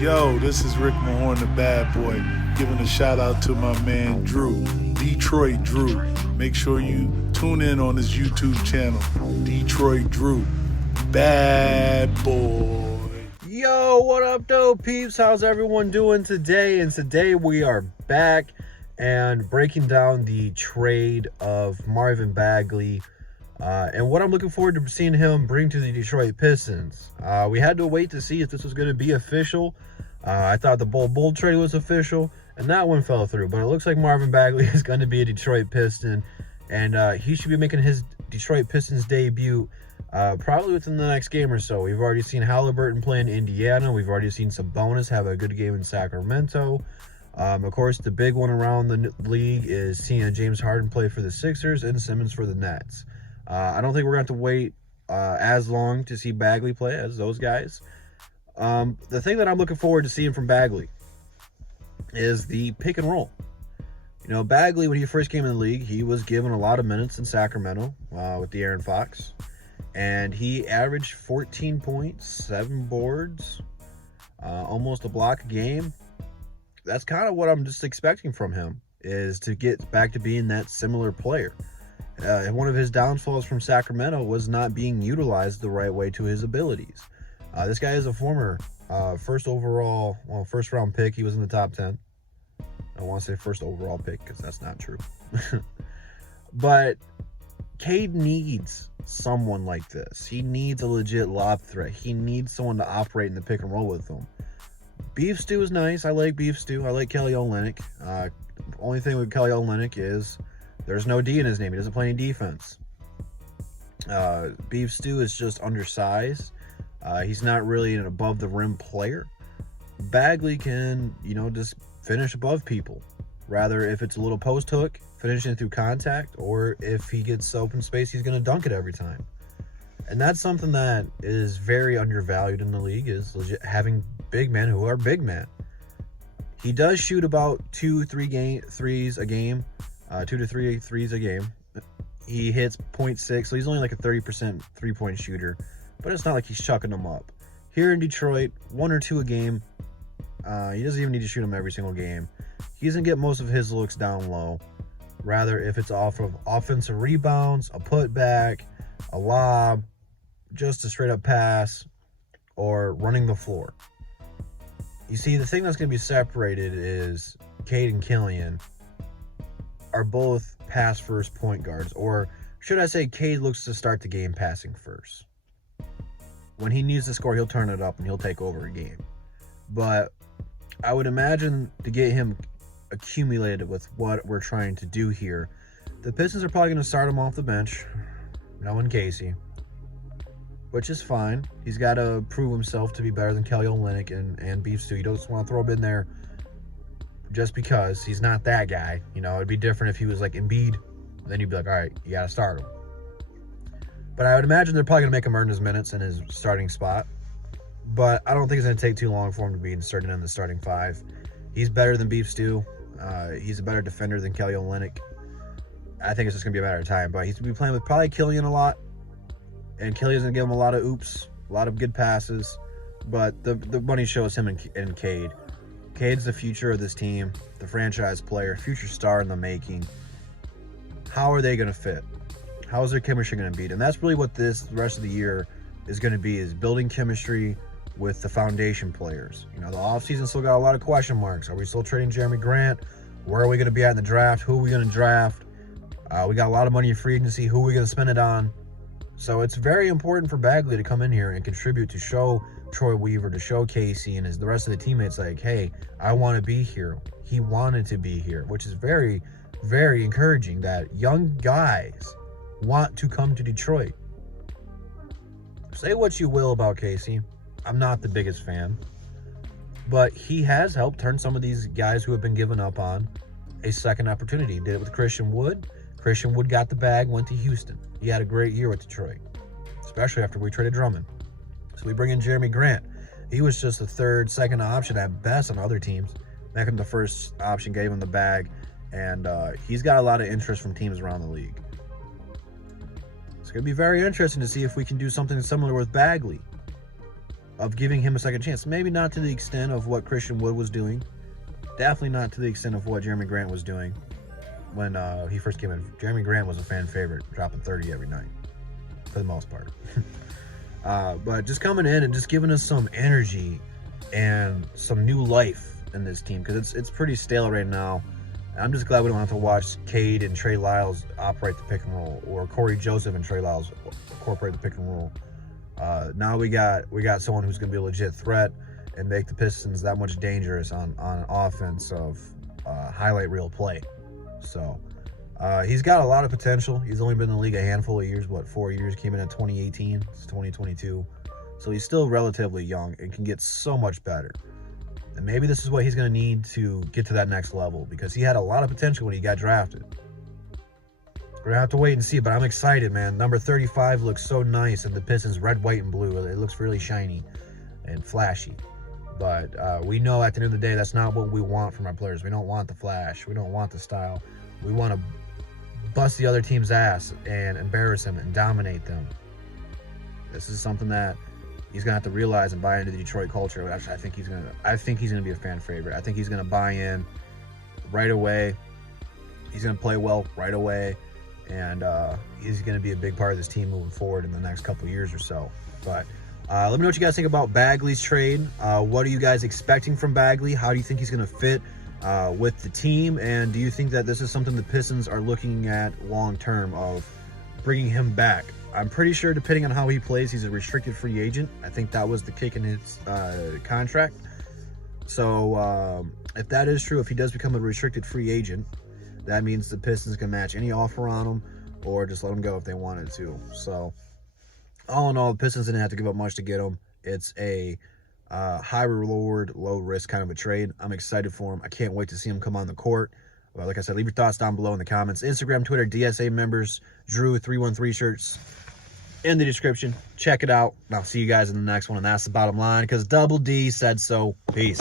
Yo, this is Rick Mahorn, the bad boy, giving a shout out to my man Drew, Detroit Drew. Make sure you tune in on his YouTube channel, Detroit Drew, bad boy. Yo, what up, though, peeps? How's everyone doing today? And today we are back and breaking down the trade of Marvin Bagley and what I'm looking forward to seeing him bring to the Detroit Pistons. We had to wait to see if this was going to be official. I thought the Bull trade was official, and that one fell through. But it looks like Marvin Bagley is going to be a Detroit Piston, and he should be making his Detroit Pistons debut probably within the next game or so. We've already seen Halliburton play in Indiana. We've already seen Sabonis have a good game in Sacramento. Of course, the big one around the league is seeing James Harden play for the Sixers and Simmons for the Nets. I don't think we're going to have to wait as long to see Bagley play as those guys. The thing that I'm looking forward to seeing from Bagley is the pick and roll. You know, Bagley, when he first came in the league, he was given a lot of minutes in Sacramento with the Aaron Fox. And he averaged 14 points, 7 boards, almost a block a game. That's kind of what I'm just expecting from him, is to get back to being that similar player. And one of his downfalls from Sacramento was not being utilized the right way to his abilities. This guy is a former first round pick. He was in the top 10. I want to say first overall pick because that's not true. But Cade needs someone like this. He needs a legit lob threat. He needs someone to operate in the pick and roll with him. Beef Stew is nice. I like Beef Stew. I like Kelly Olynyk. Only thing with Kelly Olynyk is there's no D in his name. He doesn't play any defense. Beef Stew is just undersized. He's not really an above the rim player. Bagley can, just finish above people. Rather, if it's a little post hook, finishing through contact, or if he gets open space, he's going to dunk it every time. And that's something that is very undervalued in the league, is legit having big men who are big men. He does shoot about 2 to 3 threes a game. He hits 0.6, so he's only like a 30% three-point shooter. But it's not like he's chucking them up. Here in Detroit, 1 or 2 a game. He doesn't even need to shoot them every single game. He doesn't get most of his looks down low. Rather, if it's off of offensive rebounds, a putback, a lob, just a straight-up pass, or running the floor. You see, the thing that's going to be separated is Cade and Killian are both pass-first point guards. Or should I say Cade looks to start the game passing first. When he needs to score, he'll turn it up and he'll take over a game. But I would imagine to get him accumulated with what we're trying to do here, the Pistons are probably going to start him off the bench, knowing Casey, which is fine. He's got to prove himself to be better than Kelly Olynyk and Beef Stew. You don't just want to throw him in there just because he's not that guy. It'd be different if he was like Embiid. Then you'd be like, all right, you got to start him. But I would imagine they're probably going to make him earn his minutes in his starting spot. But I don't think it's going to take too long for him to be inserted in the starting 5. He's better than Beef Stew. He's a better defender than Kelly Olynyk. I think it's just going to be a matter of time. But he's going to be playing with probably Killian a lot. And Killian's going to give him a lot of oops, a lot of good passes. But the money shows him and Cade. Cade's the future of this team, the franchise player, future star in the making. How are they going to fit? How is their chemistry going to be? And that's really what the rest of the year is going to be, is building chemistry with the foundation players. The offseason still got a lot of question marks. Are we still trading Jeremy Grant? Where are we going to be at in the draft? Who are we going to draft? We got a lot of money in free agency. Who are we going to spend it on? So it's very important for Bagley to come in here and contribute, to show Troy Weaver, to show Casey and the rest of the teammates, like, hey, I want to be here. He wanted to be here, which is very, very encouraging that young guys want to come to Detroit. Say what you will about Casey. I'm not the biggest fan. But he has helped turn some of these guys who have been given up on a second opportunity. He did it with Christian Wood. Christian Wood got the bag, went to Houston. He had a great year with Detroit, especially after we traded Drummond. So we bring in Jeremy Grant. He was just the second option at best on other teams. Back in the first option, gave him the bag. And he's got a lot of interest from teams around the league. It's going to be very interesting to see if we can do something similar with Bagley. of giving him a second chance. Maybe not to the extent of what Christian Wood was doing. Definitely not to the extent of what Jeremy Grant was doing when he first came in. Jeremy Grant was a fan favorite, dropping 30 every night, for the most part. But just coming in and just giving us some energy and some new life in this team, because it's pretty stale right now. I'm just glad we don't have to watch Cade and Trey Lyles operate the pick and roll, or Corey Joseph and Trey Lyles incorporate the pick and roll. Now we got someone who's going to be a legit threat and make the Pistons that much dangerous on offense of highlight reel play. So he's got a lot of potential. He's only been in the league a handful of years. 4 years? Came in 2018. It's 2022. So he's still relatively young and can get so much better. And maybe this is what he's going to need to get to that next level, because he had a lot of potential when he got drafted. We're going to have to wait and see, but I'm excited, man. Number 35 looks so nice in the Pistons red, white, and blue. It looks really shiny and flashy. But we know at the end of the day, that's not what we want from our players. We don't want the flash. We don't want the style. We want to bust the other team's ass and embarrass them and dominate them. This is something that he's gonna have to realize and buy into the Detroit culture. Actually, I think he's gonna be a fan favorite. I think he's gonna buy in right away. He's gonna play well right away, and he's gonna be a big part of this team moving forward in the next couple of years or so. But let me know what you guys think about Bagley's trade. What are you guys expecting from Bagley? How do you think he's gonna fit with the team? And do you think that this is something the Pistons are looking at long term of bringing him back? I'm pretty sure, depending on how he plays, he's a restricted free agent. I think that was the kick in his contract. So if that is true, if he does become a restricted free agent, that means the Pistons can match any offer on him or just let him go if they wanted to. So all in all, the Pistons didn't have to give up much to get him. It's a high reward, low risk kind of a trade. I'm excited for him. I can't wait to see him come on the court. Well, like I said, leave your thoughts down below in the comments. Instagram, Twitter, DSA members, Drew313 shirts in the description. Check it out. And I'll see you guys in the next one. And that's the bottom line, because Double D said so. Peace.